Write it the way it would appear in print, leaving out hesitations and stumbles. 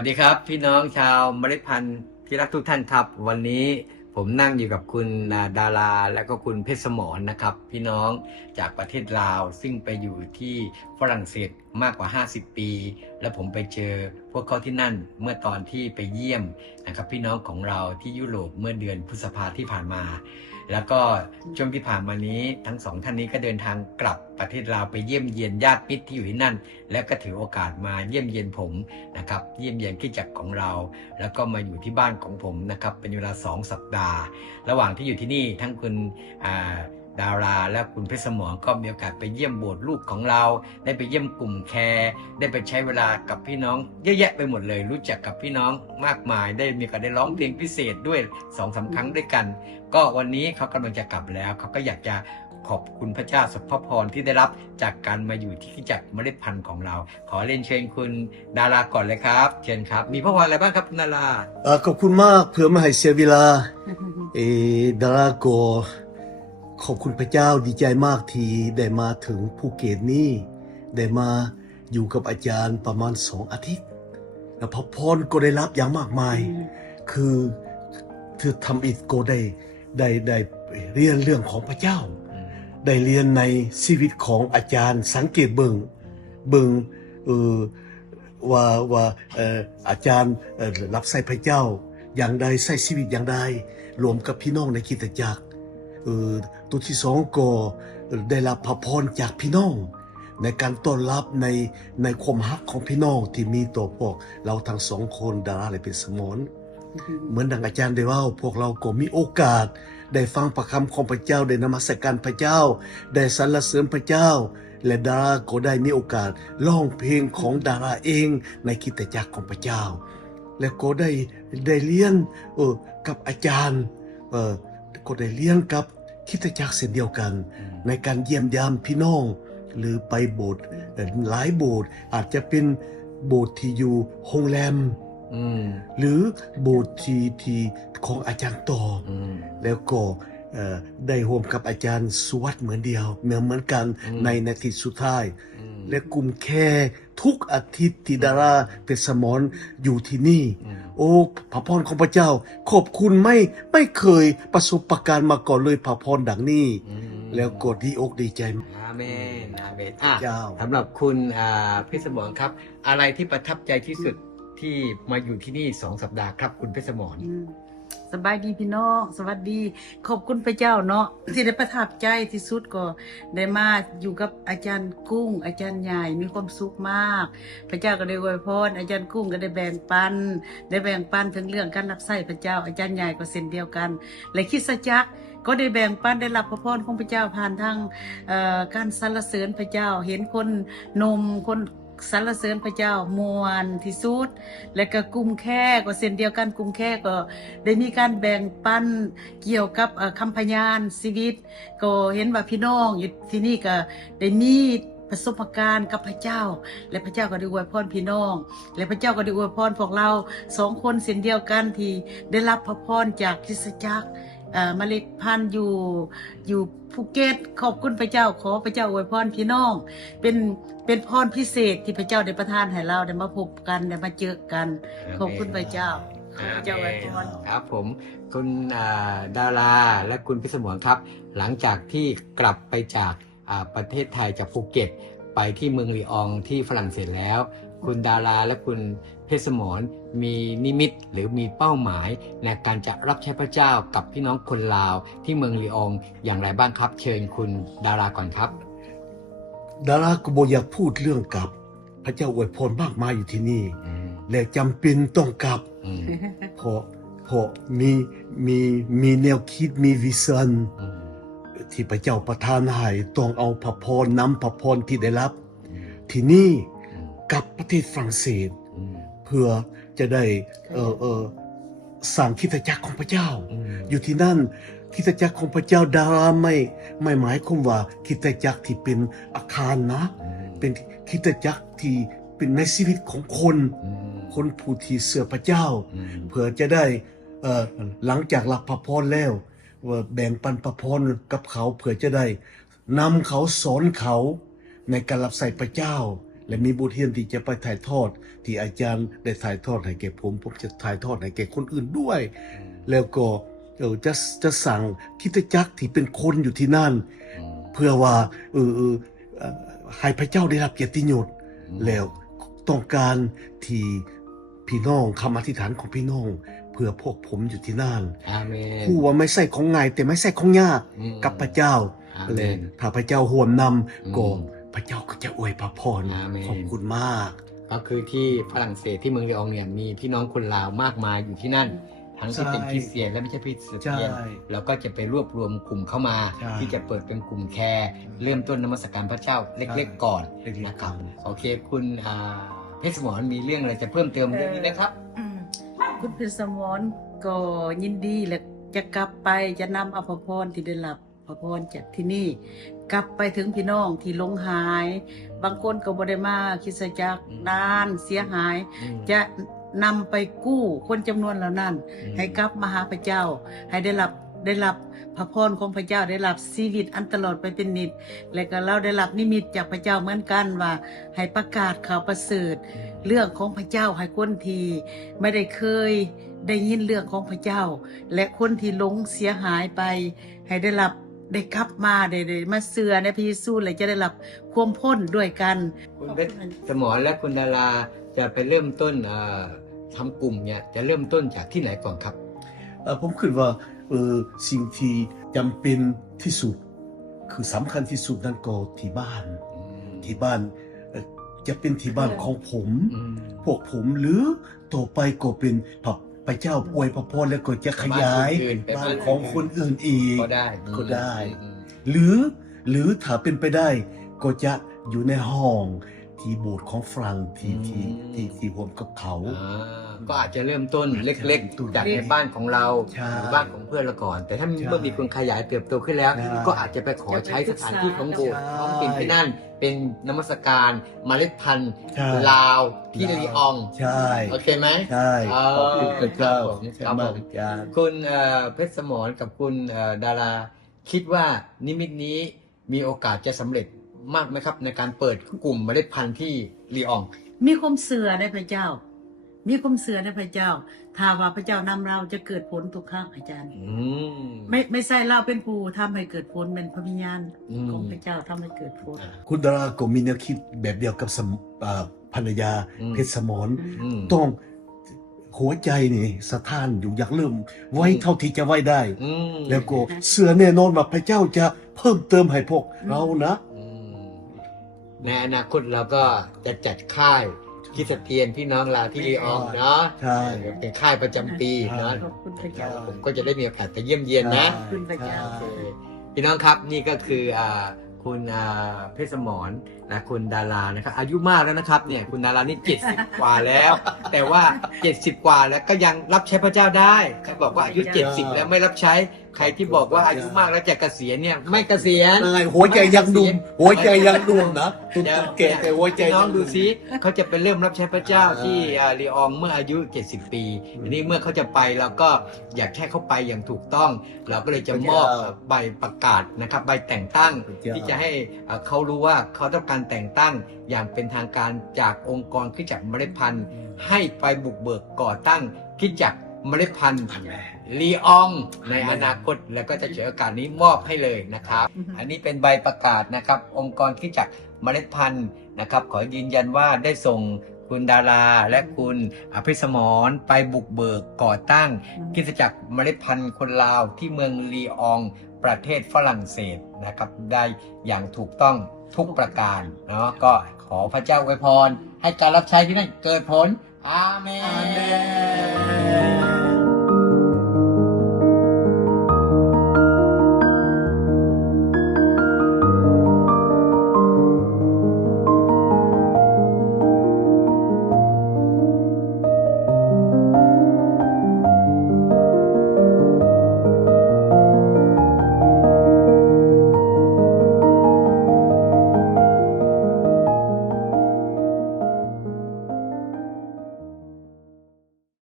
วัสดีครับพี่น้องชาวเมล็ดพันธุ์ที่รักทุกท่านครับวันนี้ผมนั่งอยู่กับคุณดาราและก็คุณเพชรสมรนะครับพี่น้องจากประเทศลาวซึ่งไปอยู่ที่ฝรั่งเศสมากกว่า50ปีและผมไปเจอพวกเขาที่นั่นเมื่อตอนที่ไปเยี่ยมนะครับพี่น้องของเราที่ยุโรปเมื่อเดือนพฤษภาที่ผ่านมาแล้วก็ช่วงที่ผ่านมานี้ทั้งสองท่านนี้ก็เดินทางกลับประเทศลาวไปเยี่ยมเยียนญาติมิตรที่อยู่ที่นั่นแล้วก็ถือโอกาสมาเยี่ยมเยียนผมนะครับเยี่ยมเยียนคริสตจักรของเราแล้วก็มาอยู่ที่บ้านของผมนะครับเป็นเวลา2 สัปดาห์ระหว่างที่อยู่ที่นี่ทั้งคุณดาราและคุณเพชรสมรก็มีโอกาสไปเยี่ยมโบสถ์ลูกของเราได้ไปเยี่ยมกลุ่มแคร์ได้ไปใช้เวลากับพี่น้องเยอะแยะไปหมดเลยรู้จักกับพี่น้องมากมายได้มีโอกาสได้ร้องเพลงพิเศษด้วย2-3 ครั้งด้วยกันก็วันนี้เขากำลังจะกลับแล้วเขาก็อยากจะขอบคุณพระเจ้าสุภพรที่ได้รับจากการมาอยู่ที่คริสตจักรเมล็ดพันธุ์ของเราขอเรียนเชิญคุณดาราก่อนเลยครับเชิญครับมีพระพรอะไรบ้างครับคุณดาราขอบคุณมากเพื่อมาให้เสียเวลาดาราโกขอบคุณพระเจ้าดีใจมากที่ได้มาถึงภูเก็ตนี่ได้มาอยู่กับอาจารย์ประมาณ2 อาทิตย์แล้วพระพรก็ได้รับอย่างมากมายคือทำอิฐก็ได้เรียนเรื่องของพระเจ้าได้เรียนในชีวิตของอาจารย์สังเกตเบิ่งว่าอาจารย์รับใช้พระเจ้าอย่างใดใช้ชีวิตอย่างใดรวมกับพี่น้องในคริสตจักรตัวที่2ก็ได้รับพระพรจากพี่น้องในการต้อนรับในความรักของพี่น้องที่มีต่อพวกเราทั้ง2 คนดาราและเพชรสมรเหมือนดังอาจารย์ได้ว่าพวกเราก็มีโอกาสได้ฟังพระคำของพระเจ้าได้นมัสการพระเจ้าได้สรรเสริญพระเจ้าและดาราก็ได้มีโอกาสร้องเพลงของดาราเองในคริสตจักรของพระเจ้าและก็ได้เรียนกับอาจารย์ก็ได้เรียนกับคริสตจักรเช่นเดียวกันในการเยี่ยมยามพี่น้องหรือไปโบสถ์หลายโบสถ์อาจจะเป็นโบสถ์ที่อยู่โรงแรมหรือโบสถ์ที่ของอาจารย์ต่อแล้วก็ได้ร่วมกับอาจารย์สวัสดิ์เหมือนกันในนาทีสุดท้ายและกลุ่มแค่ทุกอาทิตย์ที่ดาราเพชรสมรอยู่ที่นี่โอ้พระพรของพระเจ้าขอบคุณไม่เคยประสบประการมาก่อนเลยพระพรดังนี้แล้วก็ดีอกดีใจอาเมนอาเมนสำหรับคุณเพชรสมรครับอะไรที่ประทับใจที่สุดที่มาอยู่ที่นี่2 สัปดาห์ครับคุณเพชรสมรสบายดีพี่น้องสวัสดีขอบคุณพระเจ้าเนาะที่ได้ประทับใจที่สุดก็ได้มาอยู่กับอาจารย์กุ้งอาจารย์ใหญ่มีความสุขมากพระเจ้าก็ได้อวยพรอาจารย์กุ้งก็ได้แบ่งปันถึงเรื่องการรับใช้พระเจ้าอาจารย์ใหญ่ก็เช่นเดียวกันและคริสตจักรก็ได้แบ่งปันได้รับพระพรของพระเจ้าผ่านทางการสรรเสริญพระเจ้าเห็นคนคนสรรเสริญพระเจ้ามวลที่สุดและก็กลุ่มแค่ก็เช่นเดียวกันกลุ่มแค่ก็ได้มีการแบ่งปันเกี่ยวกับคำพยานชีวิตก็เห็นว่าพี่น้องอยู่ที่นี่ก็ได้มีประสบการณ์กับพระเจ้าและพระเจ้าก็ได้อวยพรพี่น้องและพระเจ้าก็ได้อวยพรพวกเรา2 คนเช่นเดียวกันที่ได้รับพระพรจากคริสตจักรเมล็ดพันธุ์อยู่ภูเก็ตขอบคุณพระเจ้าขอพระเจ้าอวยพรพี่น้องเป็นพรพิเศษที่พระเจ้าได้ประทานให้เราได้มาพบกันได้มาเจอกันขอบคุณพระเจ้าขอพระเจ้าอวยพรครับผมคุณดาราและคุณเพชรสมรครับหลังจากที่กลับไปจากประเทศไทยจากภูเก็ตไปที่เมืองลีอองที่ฝรั่งเศสแล้วคุณดาราและคุณเพชรสมรมีนิมิตหรือมีเป้าหมายในการจะรับใช้พระเจ้ากับพี่น้องคนลาวที่เมืองลีอองอย่างไรบ้างครับเชิญคุณดาราก่อนครับดาราก็บอกอยากพูดเรื่องกับพระเจ้าอวยพรมากมายอยู่ที่นี่และจำเป็นต้องกลับเพราะมีแนวคิดมีวิชั่นที่พระเจ้าประทานให้ต้องเอาพระพรนำพระพรที่ได้รับที่นี่กับประเทศฝรั่งเศสเพื่อจะได้สร้างคริสตจักรของพระเจ้าอยู่ที่นั่นคริสตจักรของพระเจ้าดาราไม่หมายความว่าคริสตจักรที่เป็นอาคารนะเป็นคริสตจักรที่เป็นในชีวิตของคนผู้ที่เชื่อพระเจ้าเพื่อจะได้หลังจากรับพระพรแล้วแบ่งปันพระพรกับเขาเพื่อจะได้นำเขาสอนเขาในการรับใช้พระเจ้า และมีบทเรียนที่จะไปถ่ายทอด ที่อาจารย์ได้ถ่ายทอดให้แก่ผมจะถ่ายทอดให้แก่คนอื่นด้วย แล้วก็จะสั่งคริสตจักรที่เป็นคนอยู่ที่นั่น เพื่อว่าให้พระเจ้าได้รับเกียรติยศแล้วต้องการที่พี่น้องคำอธิษฐานของพี่น้อง เพื่อพวกผมอยู่ที่นั่น อาเมน ผู้ว่าไม่ใช่ของง่ายแต่ไม่ใช่ของยาก อืม กับพระเจ้า อาเมน เลยถ้าพระเจ้าห่วมน อืม ำก็พระเจ้าก็จะอวยพระพร อาเมน ขอบคุณมาก ก็คือที่ฝรั่งเศสที่เมืองลีอองเนี่ยมีพี่น้องคนลาวมากมายอยู่ที่นั่น ทั้งที่เป็นคริสเตียนและไม่ใช่คริสเตียน ใช่ แล้วก็จะไปรวบรวมกลุ่มเข้ามา ใช่ ที่จะเปิดเป็นกลุ่มแคร์เริ่มต้นนมัสการพระเจ้าเล็กๆก่อน เล็กๆ นะครับ ก่อน โอเคคุณเพชรสมรมีเรื่องอะไรจะเพิ่มเติมเรื่องนี้นะครับ คุณเพชรสมรก็ยินดีและจะกลับไปจะนำอภพรที่ได้รับพระพรจากที่นี่ กลับไปถึงพี่น้องที่หลงหาย บางคนก็บ่ได้มาคริสตจักรนานเสียหาย จะนำไปกู้คนจำนวนเหล่านั้น ให้กลับมาหาพระเจ้า ให้ได้รับพระพรของพระเจ้าได้รับชีวิตอันตลอดไปเป็นนิจและก็เราได้รับนิมิตจากพระเจ้าเหมือนกันว่า ให้ประกาศข่าวประเสริฐ เรื่องของพระเจ้าให้คนที่ไม่ได้เคยได้ยินเรื่องของพระเจ้า และคนที่หลงเสียหายไป ให้ได้กลับมาได้มาเสือในพระเยซูและจะได้รับความพ้นด้วยกัน คุณเพชรสมรและคุณดาราจะไปเริ่มต้นทำกลุ่มเนี่ยจะเริ่มต้นจากที่ไหนก่อนครับ ผมคิดว่าสิ่งที่จำเป็นที่สุด คือสำคัญที่สุดนั่นก็ที่บ้านจะเป็นที่บ้านของผม พวกผมหรือต่อไปก็เป็นพระเจ้าอวยพระพรแล้วก็จะขยายบ้านของคนอื่นอีก ก็ได้ ก็ได้ อืม หรือถ้าเป็นไปได้ก็จะอยู่ในห้องที่โบสถ์ของฝรั่งที่รวมกับเขา ก็อาจจะเริ่มต้นเล็กๆจากในบ้านของเรา ใช่ หรือบ้านของเพื่อนเราก่อน แต่ถ้า ใช่ เมื่อมีคนขยายเติบโตขึ้นแล้ว ใช่ ก็อาจจะไปขอใช้สถานที่ของโบสถ์ ใช่ ท้องถิ่นที่นั่น เป็นนมัสการเมล็ดพันธุ์ ใช่ ลาวที่ลีออง ใช่ โอเคไหม ใช่ขอบคุณพระเจ้า ครับผม ใช่มากอาจารย์ คุณเพชรสมรกับคุณดาราคิดว่านิมิตนี้มีโอกาสจะสำเร็จมากไหมครับ ในการเปิดกลุ่มเมล็ดพันธุ์ที่ลีออง มีความเสื่อในพระเจ้า มีความเสื่อในพระเจ้า ถ้าว่าพระเจ้านำเราจะเกิดผลทุกครั้งอาจารย์ ไม่ใช่เราเป็นผู้ทำให้เกิดผลเป็นพระวิญญาณของพระเจ้าทำให้เกิดผล คุณดาราก็มีแนวคิดแบบเดียวกับภรรยา อืม เพชรสมร อืม ต้องหัวใจนี่สถานอยู่อยากเริ่มไว้เท่าที่จะไว้ได้ อืม แล้วก็เสือแน่นอนว่าพระเจ้าจะเพิ่มเติมให้พวกเรานะ อืมในอนาคตเราก็จะจัดค่ายคริสเตียนพี่น้องลาวที่ลีอองเนาะ ใช่ เป็นค่ายประจำปีเนาะ ขอบคุณพระเจ้า ผมก็จะได้มีโอกาสไปเยี่ยมเยียนนะ ขอบคุณพระเจ้า ใช่ พี่น้องครับนี่ก็คือคุณเพชรสมรนะคุณดารานะครับอายุมากแล้วนะครับเนี่ยคุณดารานี่70 กว่าแล้ว แต่ว่า 70 กว่าแล้วก็ยังรับใช้พระเจ้าได้เขาบอกว่าอายุ 70 แล้วไม่รับใช้ใครที่บอกว่าอายุมากแล้วจะเกษียณเนี่ยไม่เกษียณ นายหัวใจยังดุมหัวใจยังดุมนะตุ้ม เดี๋ยว แก่แต่หัวใจ พี่น้อง ยัง ดูซิเขาจะไปเริ่มรับใช้พระเจ้าที่ลีอองเมื่ออายุ 70 ปี อืม ทีนี้เมื่อเขาจะไปเราก็อยากให้เขาไปอย่างถูกต้อง เราก็เลยจะมอบ พระเจ้า ใบประกาศนะครับใบแต่งตั้ง พระเจ้า ที่จะให้เขารู้ว่าเขาต้องการแต่งตั้งอย่างเป็นทางการจากองค์กรคริสตจักรเมล็ดพันธุ์ ให้ไปบุกเบิกก่อตั้งคริสตจักรเมล็ดพันธุ์ลีอองในอนาคตแล้วก็จะเฉวยโอกาสนี้มอบให้เลยนะครับ อันนี้เป็นใบประกาศนะครับ องค์กรคริสตจักรเมล็ดพันธุ์นะครับ ขอยืนยันว่าได้ส่งคุณดาราและคุณอภิสมรไปบุกเบิกก่อตั้งคริสตจักรเมล็ดพันธุ์คนลาวที่เมืองลีอองประเทศฝรั่งเศสนะครับได้อย่างถูกต้องทุกประการเนาะก็ขอพระเจ้าอวยพรให้การรับใช้ที่นั่นเกิดผลอาเมน